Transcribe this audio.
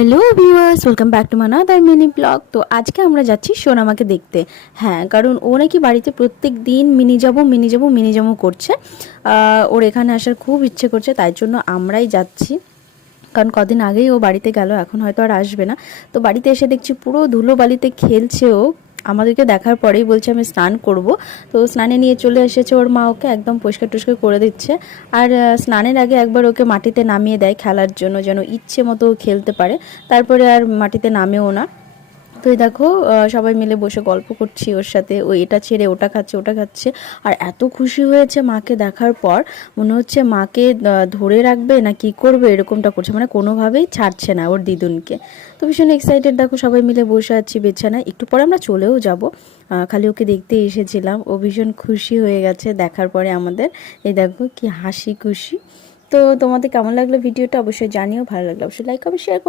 Hello viewers, welcome back to my another mini blog. তো আজকে আমরা যাচ্ছি সোনামাকে দেখতে। হ্যাঁ, কারণ ও নাকি বাড়িতে প্রত্যেক দিন মিনি যাবো করছে। ওর এখানে আসার খুব ইচ্ছে করছে, তাই জন্য আমরাই যাচ্ছি। কারণ কদিন আগেই ও বাড়িতে গেল, এখন হয়তো আর আসবে না। তো বাড়িতে এসে দেখছি পুরো ধুলো বালিতে খেলছে ও। আমাদেরকে দেখার পরেই বলছে আমি স্নান করব। তো স্নানে নিয়ে চলে এসেছে ওর মা, ওকে একদম পরিষ্কার টুষ্কার করে দিচ্ছে। আর স্নানের আগে একবার ওকে মাটিতে নামিয়ে দেয় খেলার জন্য, যেন ইচ্ছে মতো খেলতে পারে। তারপরে আর মাটিতে নামেও না। তো এই দেখো সবাই মিলে বসে গল্প করছি ওর সাথে। ও এটা ছেড়ে ওটা খাচ্ছে, ওটা খাচ্ছে। আর এত খুশি হয়েছে মাকে দেখার পর, মনে হচ্ছে মাকে ধরে রাখবে না কি করবে এরকমটা করছে, মানে কোনোভাবেই ছাড়ছে না ওর দিদুনকে। তো ভীষণ এক্সাইটেড, দেখো সবাই মিলে বসে আছি বিছানায়। একটু পরে আমরা চলেও যাব, খালি ওকে দেখতে এসেছিলাম। ও ভীষণ খুশি হয়ে গেছে দেখার পরে আমাদের। এই দেখো কি হাসি খুশি। তো তোমাদের কেমন লাগলো ভিডিওটা অবশ্যই জানিও, ভালো লাগলো অবশ্যই লাইক কমেন্ট শেয়ার করো।